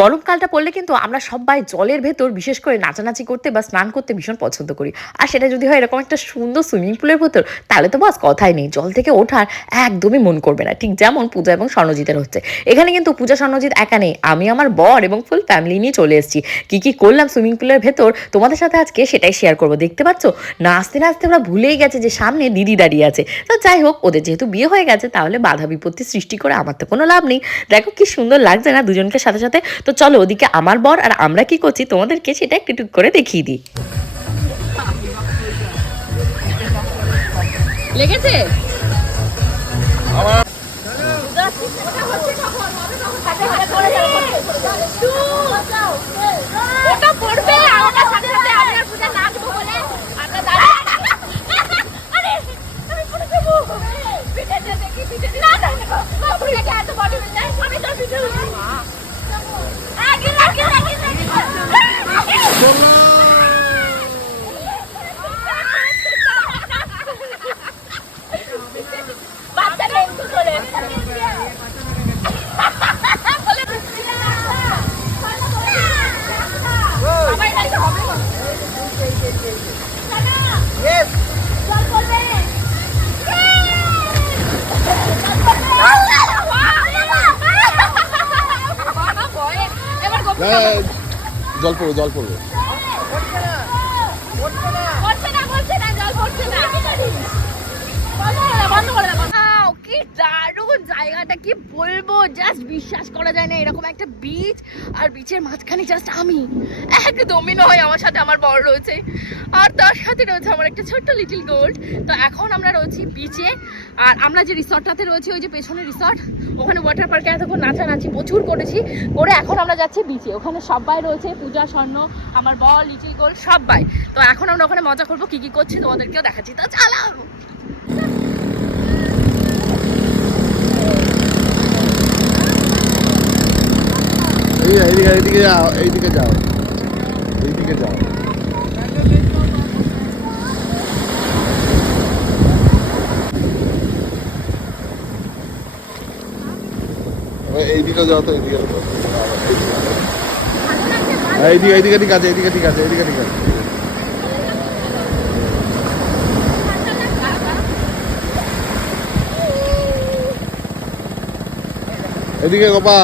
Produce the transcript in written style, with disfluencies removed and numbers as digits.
গরমকালটা পড়লে কিন্তু আমরা সবাই জলের ভেতর বিশেষ করে নাচানাচি করতে বা স্নান করতে ভীষণ পছন্দ করি। আর সেটা যদি হয় এরকম একটা সুন্দর সুইমিং পুলের ভেতর, তাহলে তো বাস কথাই নেই। জল থেকে ওঠার একদমই মন করবে না। ঠিক যেমন পূজা এবং স্বর্ণজিতের হচ্ছে। এখানে কিন্তু পূজা স্বর্ণজিৎ একা নেই। আমি আমার বর এবং ফুল ফ্যামিলি নিয়ে চলে এসেছি। কি করলাম সুইমিং পুলের ভেতর তোমাদের সাথে আজকে সেটাই শেয়ার করব। দেখতে পাচ্ছ? নাচতে নাচতে ওরা ভুলেই গেছে যে সামনে দিদি দাঁড়িয়ে আছে। তো যাই হোক, ওদের যেহেতু বিয়ে হয়ে গেছে তাহলে বাধা বিপত্তি সৃষ্টি করে আমার তো কোনো লাভ নেই। দেখো কি সুন্দর লাগছে না দুজনকে সাথে সাথে। তো চলো ওদিকে আমার বর আর আমরা কি করছি তোমাদেরকে সেটা একটু টুক করে দেখিয়ে দিই। লেগেছে জল পড়বে জল পড়বে। কি দারুণ জায়গাটা, কি বলবো, জাস্ট বিশ্বাস করা যায় না এরকম একটা বিচ, আর বিচের মাঝখানে জাস্ট আমি, একদমই নয়, আমার সাথে আমার বর রয়েছে আর তার সাথে রয়েছে আমার একটা ছোট্ট লিটল গোল্ড। তো এখন আমরা রয়েছি বিচে, আর আমরা যে রিসর্টটাতে রয়েছি ওই যে পেছনে রিসর্ট, ওখানে ওয়াটার পার্কে এতক্ষণ নাচানাচি প্রচুর করেছি করে এখন আমরা যাচ্ছি বিচে। ওখানে সবাই রয়েছে, পূজা, স্বর্ণ, আমার বর, লিটল গোল্ড সবাই। তো এখন আমরা ওখানে মজা করবো, কি করছি তোমাদেরকেও দেখাচ্ছি। তো চালাও। এইদিকে যাও, এইদিকে যাও, এইদিকে যাও। এইদিকে যাও তো, এইদিকে এইদিকে এইদিকে ঠিক আছে, এইদিকে ঠিক আছে, এইদিকে ঠিক আছে। এদিকে গোপা।